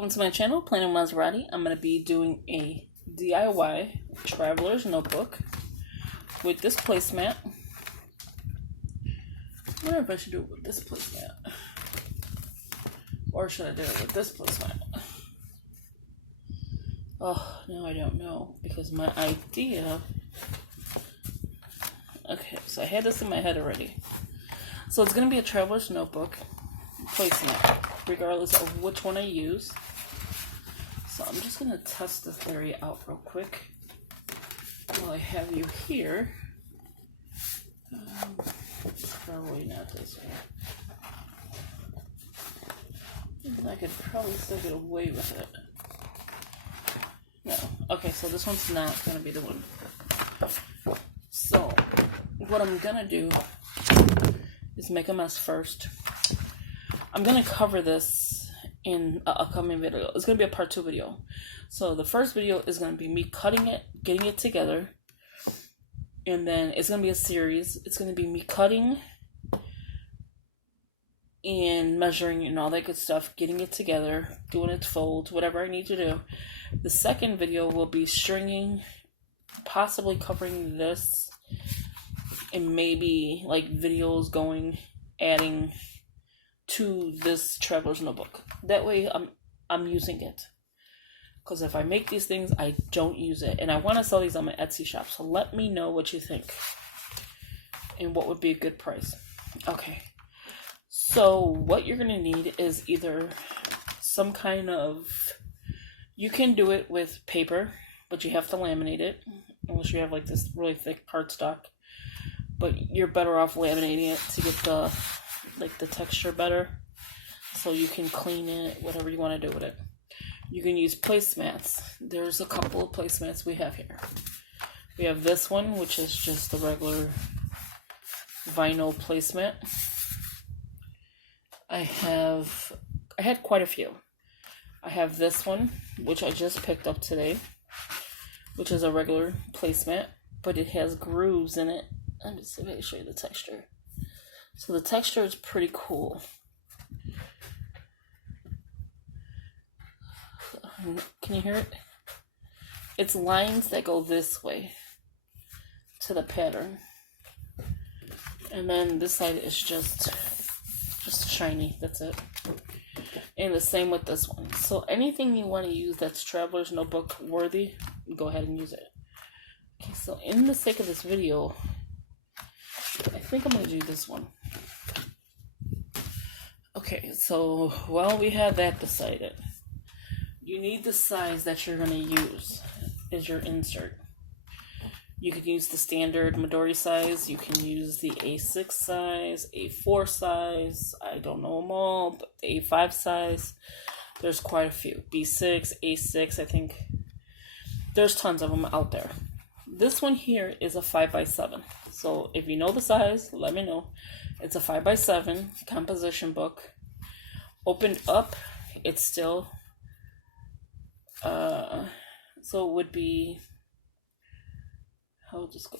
Welcome to my channel, Planet Maserati. I'm going to be doing a DIY traveler's notebook with this placemat. I wonder if I should do it with this placemat. Or should I do it with this placemat? Oh, now I don't know. Because my idea... Okay, so I had this in my head already. So it's going to be a traveler's notebook placemat, regardless of which one I use. So I'm just going to test this area out real quick while I have you here. Probably not this way. And I could probably still get away with it. No. Okay, so this one's not going to be the one. So what I'm going to do is make a mess first. I'm going to cover this in an upcoming video. It's going to be a part 2 video. So the first video is going to be me cutting it, getting it together. And then it's going to be a series. It's going to be me cutting and measuring and all that good stuff, getting it together, doing its folds, whatever I need to do. The second video will be stringing, possibly covering this, and maybe like videos going, adding to this traveler's notebook. That way I'm using it. Because if I make these things, I don't use it. And I want to sell these on my Etsy shop. So let me know what you think. And what would be a good price. Okay. So what you're going to need is either some kind of... You can do it with paper, but you have to laminate it. Unless you have like this really thick cardstock. But you're better off laminating it to get the texture better, so you can clean it, whatever you want to do with it. You can use placemats. There's a couple of placemats we have here. We have this one, which is just the regular vinyl placemat. I had quite a few. I have this one, which I just picked up today, which is a regular placemat, but it has grooves in it. Let me see if I can show you the texture. So the texture is pretty cool. Can you hear it? It's lines that go this way to the pattern. And then this side is just shiny. That's it. And the same with this one. So anything you want to use that's traveler's notebook worthy, go ahead and use it. Okay, so in the sake of this video, I think I'm going to do this one. Okay, so while we have that decided, you need the size that you're going to use as your insert. You could use the standard Midori size. You can use the A6 size, A4 size. I don't know them all, but the A5 size. There's quite a few. B6, A6, I think. There's tons of them out there. This one here is a 5x7. So if you know the size, let me know. It's a 5x7 composition book. Opened up, it's still, so it would be, how would this go?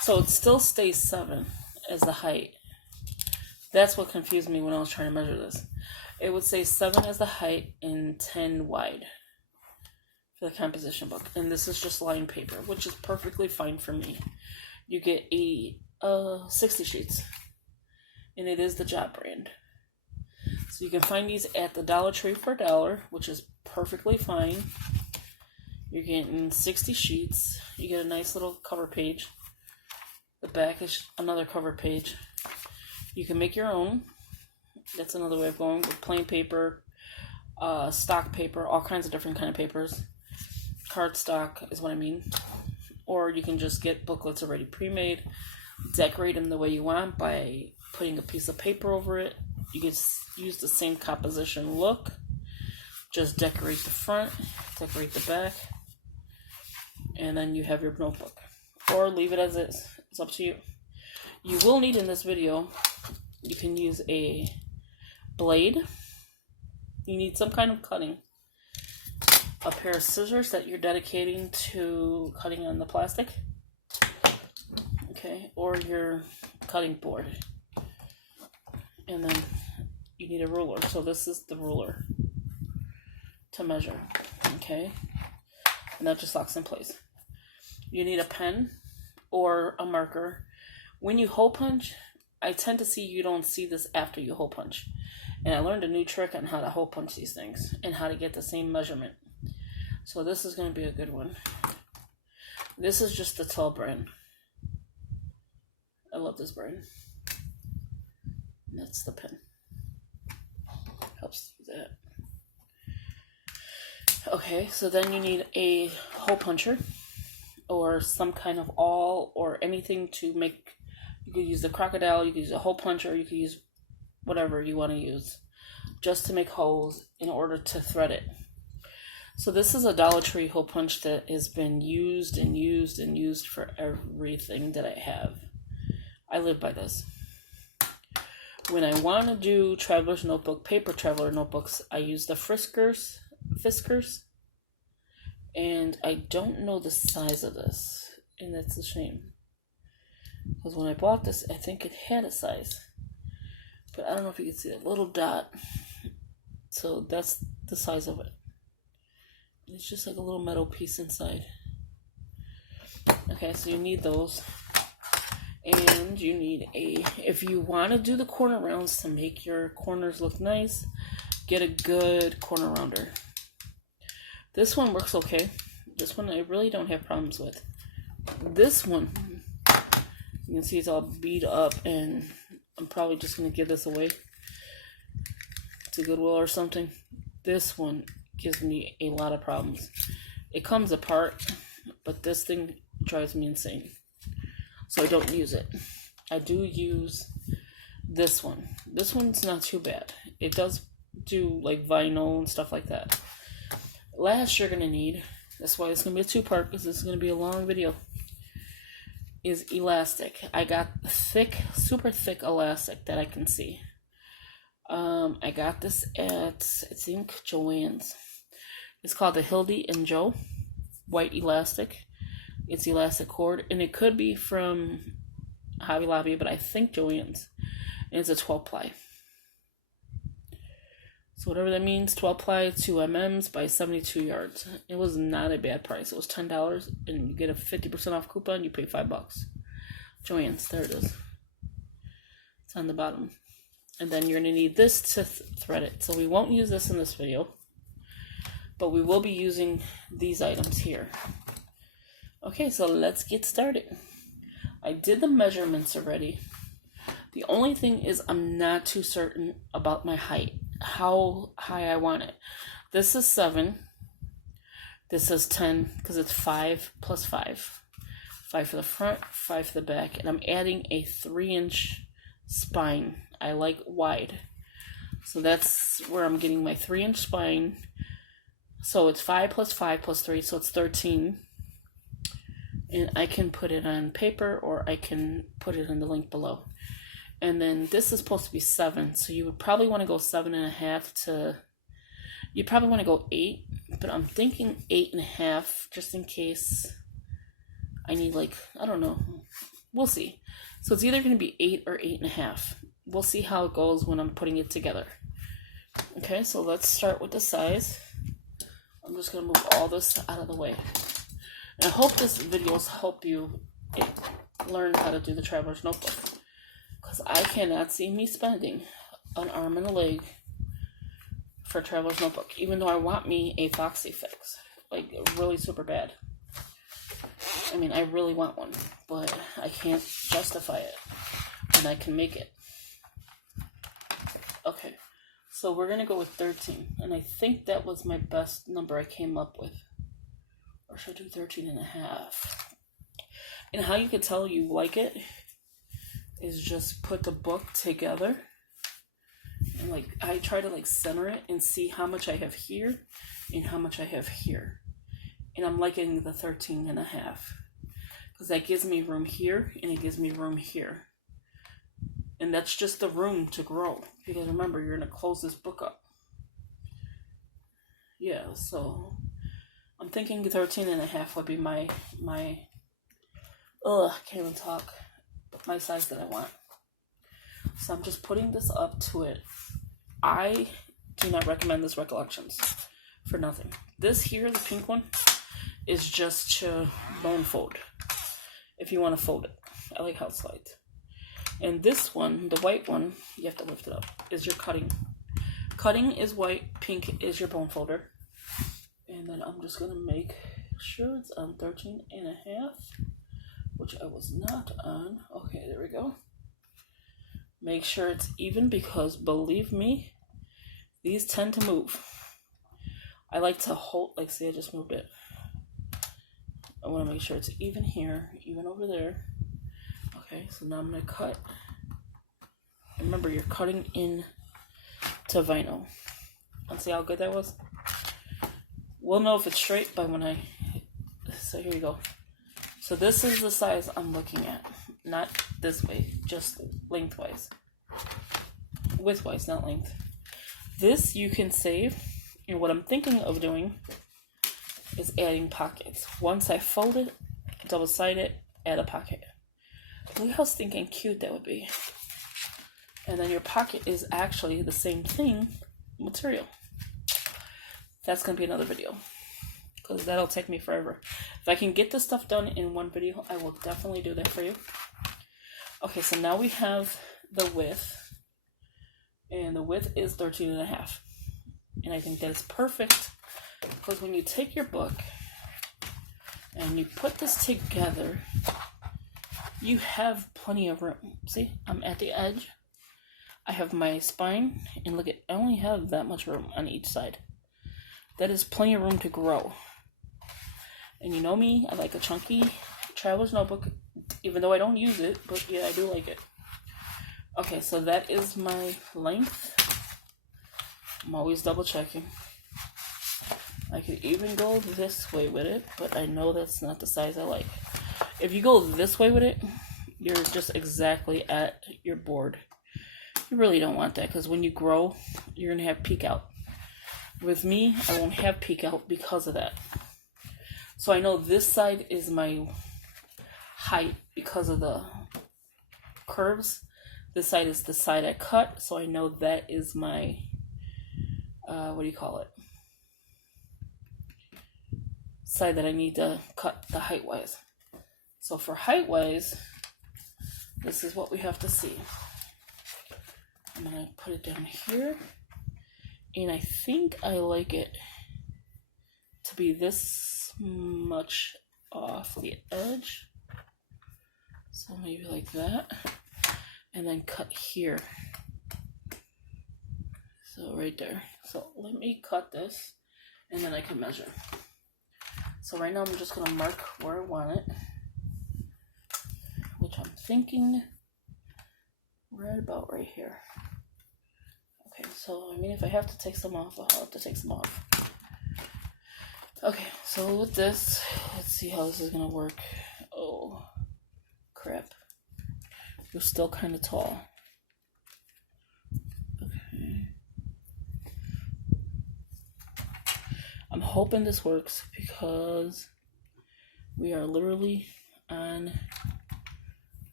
So it still stays 7 as the height. That's what confused me when I was trying to measure this. It would say 7 as the height and 10 wide for the composition book. And this is just lined paper, which is perfectly fine for me. You get 60 sheets. And it is the Job brand. So you can find these at the Dollar Tree for $1, which is perfectly fine. You're getting 60 sheets. You get a nice little cover page. The back is another cover page. You can make your own. That's another way of going with plain paper, stock paper, all kinds of different kind of papers. Cardstock is what I mean. Or you can just get booklets already pre-made. Decorate them the way you want by putting a piece of paper over it. You can use the same composition look. Just decorate the front, decorate the back, and then you have your notebook. Or leave it as is. It's up to you. You will need in this video, you can use a blade. You need some kind of cutting. A pair of scissors that you're dedicating to cutting on the plastic. Okay, or your cutting board. And then you need a ruler. So this is the ruler. to measure, okay? And that just locks in place. You need a pen or a marker. When you hole punch, I tend to see you don't see this after you hole punch. And I learned a new trick on how to hole punch these things and how to get the same measurement. So this is going to be a good one. This is just the Tall brand. I love this brand. That's the pen. Helps with that. Okay, so then you need a hole puncher or some kind of awl or anything to make. You could use the crocodile, you could use a hole puncher, you could use whatever you want to use just to make holes in order to thread it. So this is a Dollar Tree hole punch that has been used and used and used for everything that I have. I live by this. When I want to do Traveler's Notebook, paper Traveler Notebooks, I use the Fiskars, and I don't know the size of this, and that's a shame. Because when I bought this, I think it had a size, but I don't know if you can see that little dot. So that's the size of it. It's just like a little metal piece inside. Okay, so you need those. And you need if you want to do the corner rounds to make your corners look nice, get a good corner rounder. This one works okay. This one I really don't have problems with. This one, you can see it's all beat up, and I'm probably just going to give this away to Goodwill or something. This one gives me a lot of problems. It comes apart, but this thing drives me insane. So I don't use it. I do use this one. This one's not too bad. It does do like vinyl and stuff like that. Last you're going to need, that's why it's going to be a two-part because this is going to be a long video, is elastic. I got thick, super thick elastic that I can see. I got this at, I think, Joann's. It's called the Hildy and Joe white elastic. It's elastic cord, and it could be from Hobby Lobby, but I think Joann's. And it's a 12 ply. So whatever that means, 12 ply, 2 mm's by 72 yards. It was not a bad price. It was $10, and you get a 50% off coupon. You pay $5. Joann's, there it is. It's on the bottom. And then you're going to need this to thread it. So we won't use this in this video, but we will be using these items here. Okay, so let's get started. I did the measurements already. The only thing is I'm not too certain about my height, how high I want it. This is 7. This is 10 because it's 5 plus 5. 5 for the front, 5 for the back, and I'm adding a 3-inch spine. I like wide. So that's where I'm getting my 3-inch spine. So it's 5 plus 5 plus 3, so it's 13. And I can put it on paper or I can put it in the link below. And then this is supposed to be 7, so you would probably want to go 7.5 to, you probably want to go 8, but I'm thinking 8.5 just in case I need, like, I don't know. We'll see. So it's either going to be 8 or 8.5. We'll see how it goes when I'm putting it together. Okay, so let's start with the size. I'm just going to move all this out of the way. And I hope this videos help you learn how to do the Traveler's Notebook. Because I cannot see me spending an arm and a leg for Traveler's Notebook. Even though I want me a Foxy fix. Like, really super bad. I mean, I really want one. But I can't justify it. And I can make it. Okay. So we're going to go with 13. And I think that was my best number I came up with. Or should I do 13.5? And how you can tell you like it is just put the book together. And like I try to like center it and see how much I have here and how much I have here. And I'm liking the 13.5. Because that gives me room here and it gives me room here. And that's just the room to grow. Because remember, you're going to close this book up. Yeah, so I'm thinking 13.5 would be my I can't even talk, my size that I want. So I'm just putting this up to it. I do not recommend this Recollections. for nothing. This here, the pink one, is just to bone fold. If you want to fold it. I like how it slides. And this one, the white one, you have to lift it up, is your cutting. Cutting is white, pink is your bone folder. And then I'm just going to make sure it's on 13.5, which I was not on. Okay, there we go. Make sure it's even because, believe me, these tend to move. I like to hold, like, see, I just moved it. I want to make sure it's even here, even over there. Okay, so now I'm going to cut. Remember, you're cutting in to vinyl. Let's see how good that was. We'll know if it's straight by when I... So here you go. So this is the size I'm looking at. Not this way, just lengthwise. Widthwise, not length. This you can save. And what I'm thinking of doing is adding pockets. Once I fold it, double side it, add a pocket. Look how stinking cute that would be. And then your pocket is actually the same thing, material. That's going to be another video, because that'll take me forever. If I can get this stuff done in one video, I will definitely do that for you. Okay, so now we have the width, and the width is 13.5. And I think that is perfect, because when you take your book and you put this together, you have plenty of room. See, I'm at the edge. I have my spine, and look at, I only have that much room on each side. That is plenty of room to grow. And you know me, I like a chunky traveler's notebook, even though I don't use it, but yeah, I do like it. Okay, so that is my length. I'm always double checking. I could even go this way with it, but I know that's not the size I like. If you go this way with it, you're just exactly at your board. You really don't want that, because when you grow, you're going to have peek out. With me, I won't have peek out because of that. So I know this side is my height because of the curves. This side is the side I cut, so I know that is my, what do you call it? Side that I need to cut the height-wise. So for height-wise, this is what we have to see. I'm going to put it down here. And I think I like it to be this much off the edge. So maybe like that. And then cut here. So right there. So let me cut this, and then I can measure. So right now I'm just going to mark where I want it, which I'm thinking right about right here. Okay, so I mean, if I have to take some off, I'll have to take some off. Okay, so with this, let's see how this is going to work. Oh, crap. You're still kind of tall. Okay. I'm hoping this works, because we are literally on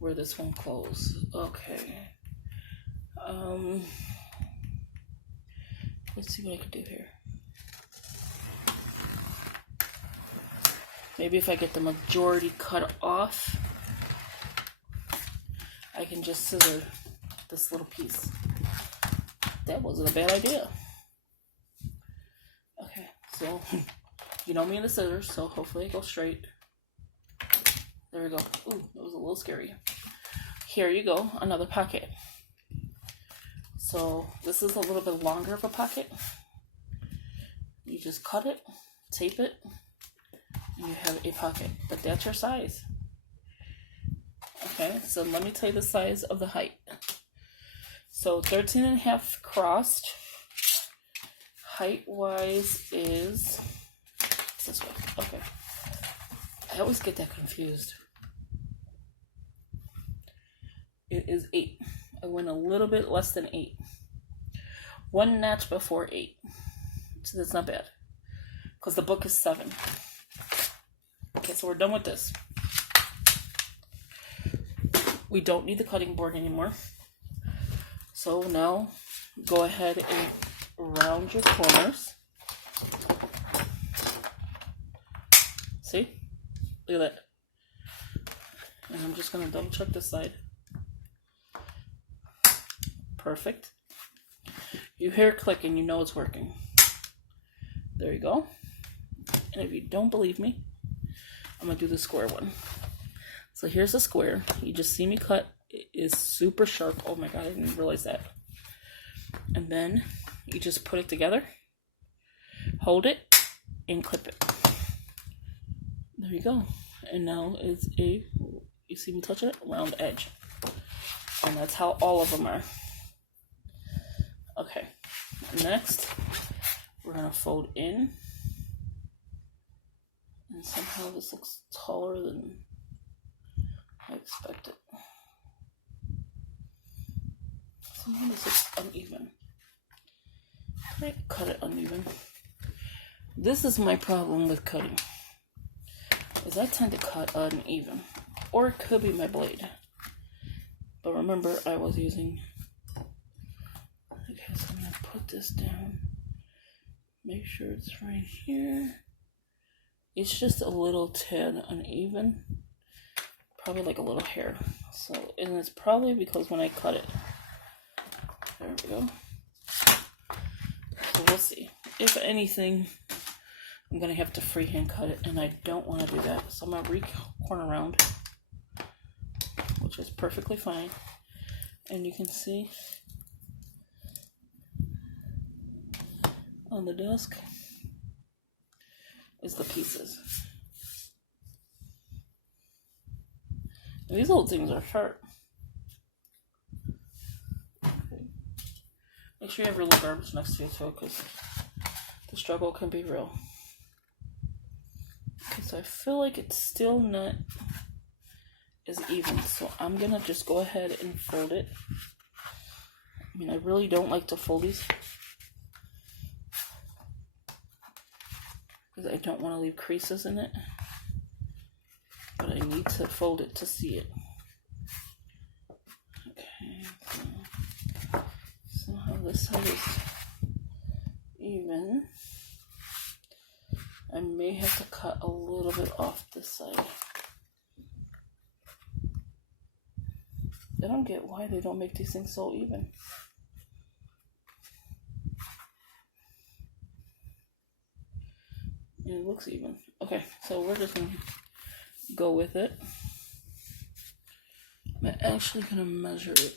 where this one closed. Okay. Let's see what I can do here. Maybe if I get the majority cut off, I can just scissor this little piece. That wasn't a bad idea. Okay, so you know me and the scissors, so hopefully it goes straight. There we go. Ooh, that was a little scary. Here you go, another pocket. So this is a little bit longer of a pocket. You just cut it, tape it, and you have a pocket. But that's your size. Okay, so let me tell you the size of the height. So 13.5 crossed. Height-wise is this way. Okay. I always get that confused. It is 8. I went a little bit less than 8. One notch before 8. So that's not bad. Because the book is 7. Okay, so we're done with this. We don't need the cutting board anymore. So now go ahead and round your corners. See? Look at that. And I'm just going to double check this side. Perfect. You hear it click and you know it's working. There you go. And if you don't believe me, I'm going to do the square one. So here's the square. You just see me cut. It is super sharp. Oh my god, I didn't realize that. And then you just put it together, hold it, and clip it. There you go. And now it's a, you see me touch it? Round edge. And that's how all of them are. Okay. Next, we're going to fold in. And somehow this looks taller than I expected. Somehow this looks uneven. I cut it uneven. This is my problem with cutting, is I tend to cut uneven. Or it could be my blade. But remember, I was using... Okay, so I'm going to put this down. Make sure it's right here. It's just a little tad uneven. Probably like a little hair. So, and it's probably because when I cut it. There we go. So we'll see. If anything, I'm going to have to freehand cut it, and I don't want to do that. So I'm going to re-corner around, which is perfectly fine. And you can see on the desk is the pieces. And these little things are sharp. Okay. Make sure you have your little garbage next to you too, because the struggle can be real. Okay, so I feel like it's still not as even, so I'm gonna just go ahead and fold it. I mean, I really don't like to fold these because I don't want to leave creases in it, but I need to fold it to see it. Okay, so how this side is even. I may have to cut a little bit off this side. I don't get why they don't make these things so even. And it looks even. Okay, so we're just going to go with it. I'm actually going to measure it.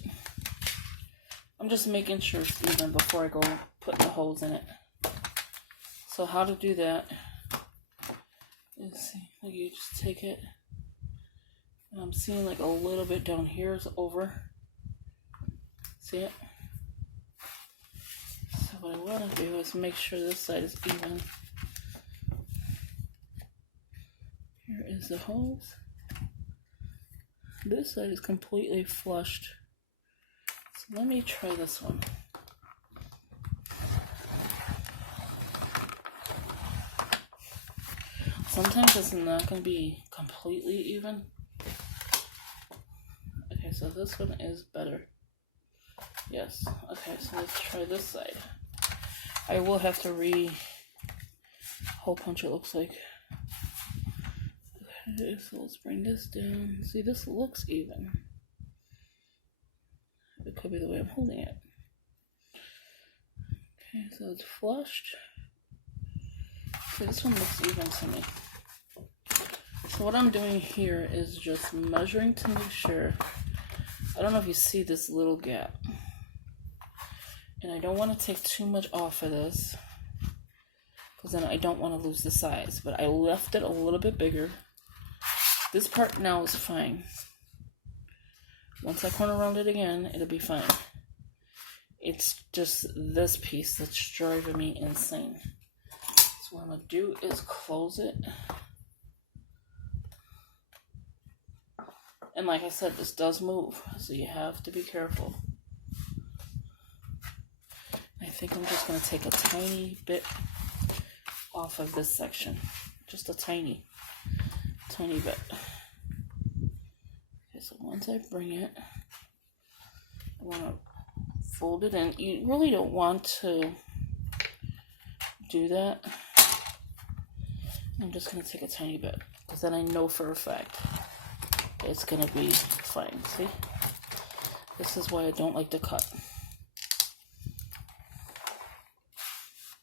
I'm just making sure it's even before I go putting the holes in it. So how to do that is, see, like you just take it. And I'm seeing like a little bit down here is over. See it? So what I want to do is make sure this side is even. Here is the holes. This side is completely flushed. So let me try this one. Sometimes it's not going to be completely even. Okay, so this one is better. Yes. Okay, so let's try this side. I will have to hole punch, it looks like. Okay, so let's bring this down. See, this looks even. It could be the way I'm holding it. Okay, so it's flushed. Okay, this one looks even to me. So what I'm doing here is just measuring to make sure. I don't know if you see this little gap. And I don't want to take too much off of this, because then I don't want to lose the size. But I left it a little bit bigger. This part now is fine. Once I corner around it again, it'll be fine. It's just this piece that's driving me insane. So what I'm going to do is close it. And like I said, this does move, so you have to be careful. I think I'm just going to take a tiny bit off of this section. Just a tiny bit. Okay, so once I bring it, I want to fold it in. You really don't want to do that. I'm just going to take a tiny bit, because then I know for a fact it's going to be fine. See? This is why I don't like to cut.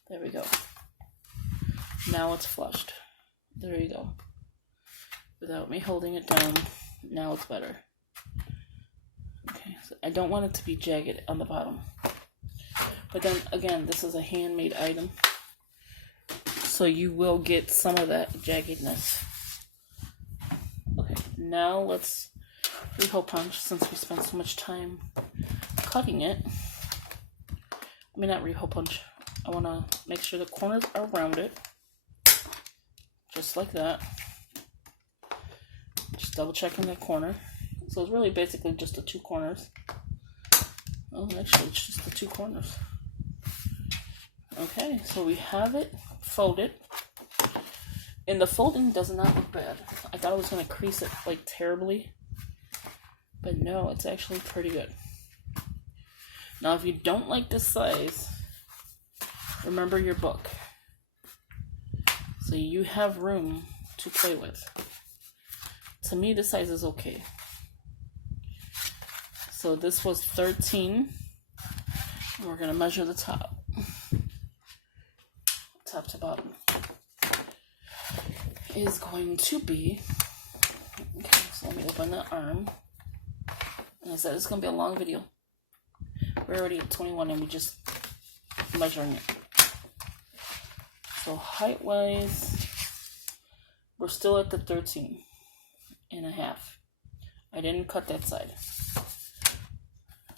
There we go. Now it's flushed. There you go. Without me holding it down, now it's better. Okay, so I don't want it to be jagged on the bottom. But then again, this is a handmade item, so you will get some of that jaggedness. Okay, now let's re-hole punch, since we spent so much time cutting it. I mean, not re-hole punch. I want to make sure the corners are rounded, just like that. Just double checking that corner. So it's really basically just the two corners. Oh, actually, it's just the two corners. Okay, so we have it folded. And the folding does not look bad. I thought I was going to crease it like terribly. But no, it's actually pretty good. Now, if you don't like this size, remember your book. So you have room to play with. To me, this size is okay. So this was 13. And we're going to measure the top. Top to bottom is going to be, okay, so let me open the arm. And I said it's going to be a long video. We're already at 21 and we just measuring it. So height wise, we're still at the 13 and a half. I didn't cut that side.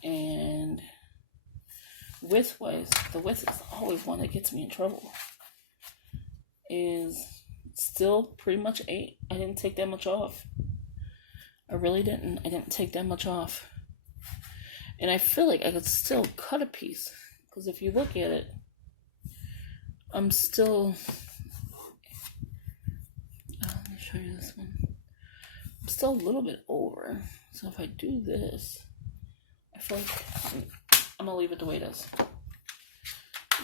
And width wise, the width is always one that gets me in trouble. Is still pretty much 8. I didn't take that much off. I really didn't. I didn't take that much off. And I feel like I could still cut a piece. Because if you look at it, I'm still... let me show you this one. I'm still a little bit over. So if I do this, I feel like I'm going to leave it the way it is.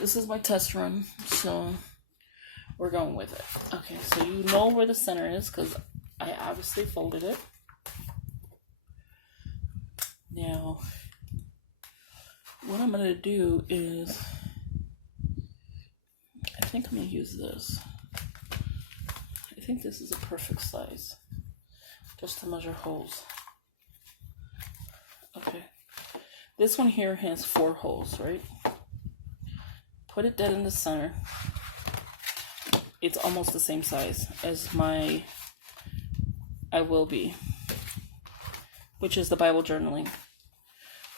This is my test run, so we're going with it. Okay, so you know where the center is because I obviously folded it. Now, what I'm going to do is, I think I'm going to use this. I think this is a perfect size, just to measure holes. Okay, this one here has 4 holes, right? Put it dead in the center. It's almost the same size as my I Will Be, which is the Bible journaling,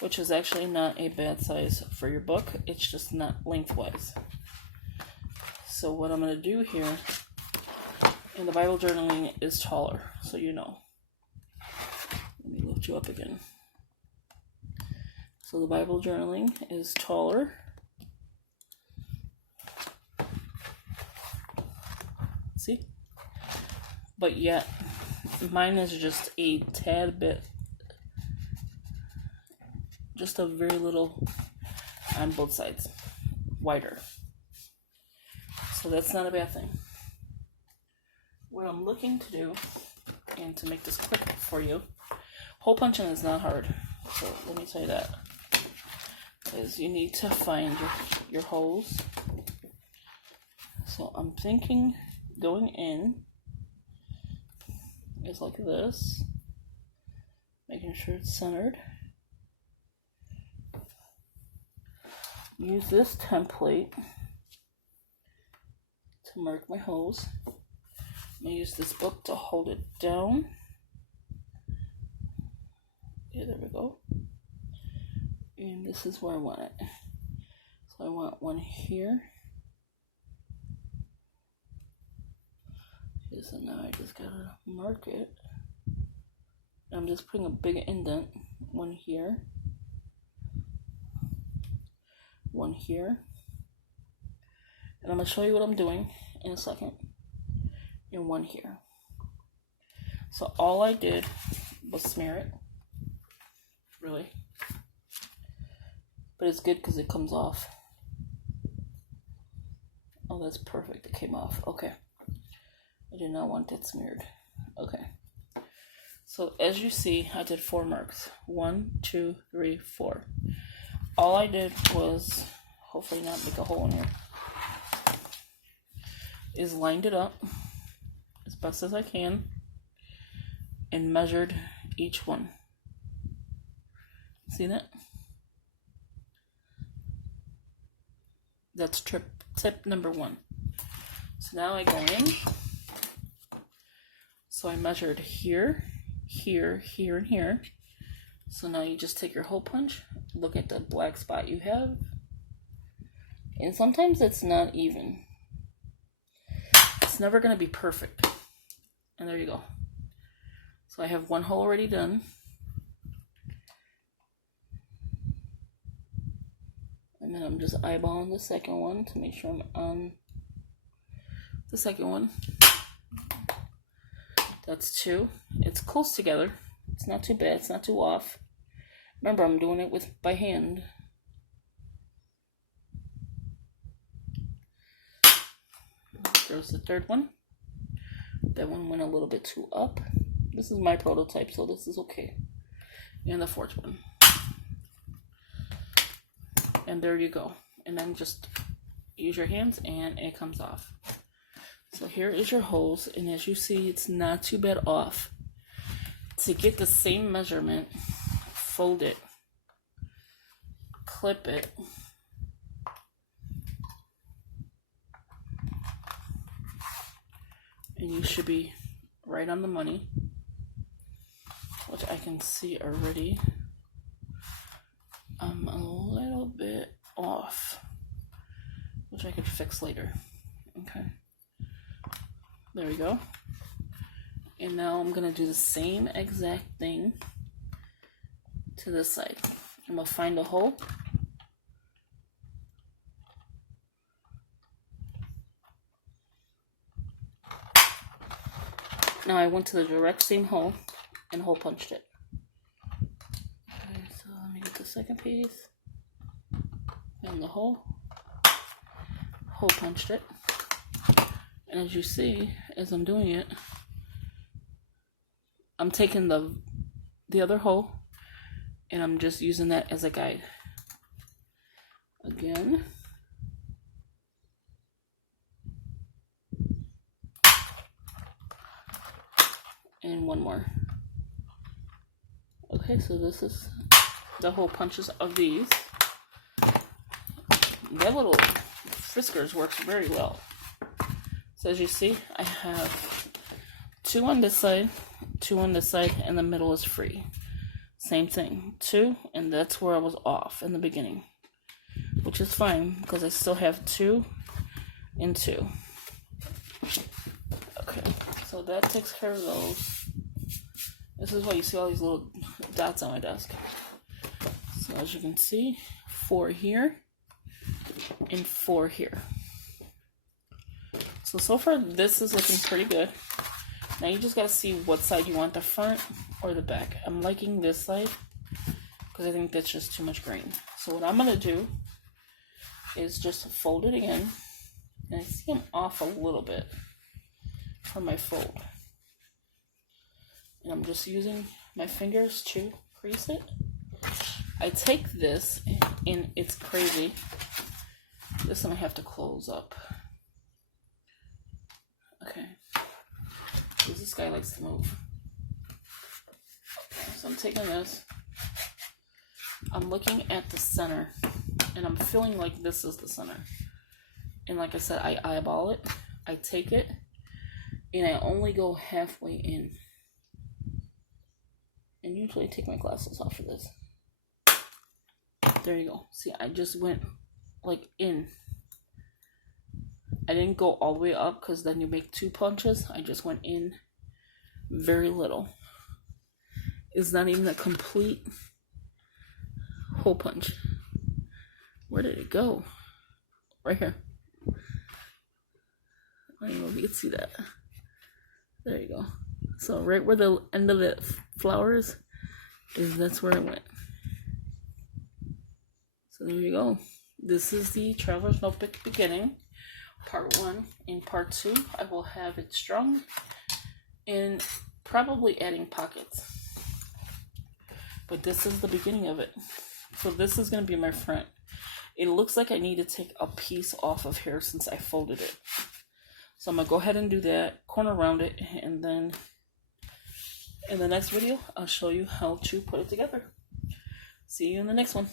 which is actually not a bad size for your book. It's just not lengthwise. So what I'm going to do here, and the Bible journaling is taller, so you know. Let me lift you up again. So the Bible journaling is taller. See? But yet, mine is just a tad bit, just a very little on both sides, wider. So that's not a bad thing. What I'm looking to do, and to make this quick for you, hole punching is not hard. So let me tell you that. Is you need to find your holes. So I'm thinking going in is like this, making sure it's centered. Use this template to mark my holes. I'm going to use this book to hold it down. Yeah, there we go. And this is where I want it. So I want one here. Okay, so now I just gotta mark it. I'm just putting a big indent. One here. One here. And I'm gonna show you what I'm doing in a second. And one here. So all I did was smear it. Really. But it's good because it comes off. Oh, that's perfect. It came off. Okay. I did not want it smeared. Okay. So as you see, I did 4 marks. 1, 2, 3, 4. All I did was, hopefully not make a hole in here, is lined it up as best as I can and measured each one. See that? That's tip number 1. So now I go in. So I measured here, here, here, and here. So now you just take your hole punch, look at the black spot you have, and sometimes it's not even. It's never going to be perfect. And there you go. So I have 1 hole already done. And then I'm just eyeballing the second one to make sure I'm on the second one. That's 2. It's close together. It's not too bad. It's not too off. Remember, I'm doing it by hand. There's the third one. That one went a little bit too up. This is my prototype, so this is okay. And the 4th one. And there you go. And then just use your hands and it comes off. So here is your holes, and as you see, it's not too bad off. To get the same measurement, fold it, clip it, and you should be right on the money, which I can see already. I'm a little bit off, which I could fix later. Okay. There we go. And now I'm going to do the same exact thing to this side. I'm going to find a hole. Now I went to the direct same hole and hole punched it. Okay, so let me get the second piece. And the hole. Hole punched it. And as you see, as I'm doing it, I'm taking the other hole and I'm just using that as a guide. Again. And one more. Okay, so this is the hole punches of these. That little Fiskars works very well. So as you see, I have 2 on this side, 2 on this side, and the middle is free. Same thing, 2, and that's where I was off in the beginning, which is fine because I still have 2 and 2. Okay, so that takes care of those. This is why you see all these little dots on my desk. So as you can see, 4 here and 4 here. So far this is looking pretty good. Now you just gotta see what side you want, the front or the back. I'm liking this side because I think that's just too much grain. So what I'm gonna do is just fold it again. And I see I'm off a little bit from my fold. And I'm just using my fingers to crease it. I take this, and it's crazy. This one I have to close up. Okay. Because this guy likes to move. Okay, so I'm taking this. I'm looking at the center, and I'm feeling like this is the center. And like I said, I eyeball it. I take it, and I only go halfway in. And usually I take my glasses off for this. There you go. See, I just went like in. I didn't go all the way up because then you make 2 punches. I just went in very little. It's not even a complete hole punch. Where did it go? Right here. I don't know if you can see that. There you go. So right where the end of the flowers is, that's where I went. So there you go. This is the Traveler's Notebook beginning, part 1, and in part 2, I will have it strung and probably adding pockets. But this is the beginning of it. So this is going to be my front. It looks like I need to take a piece off of here since I folded it. So I'm going to go ahead and do that, corner around it, and then in the next video, I'll show you how to put it together. See you in the next one.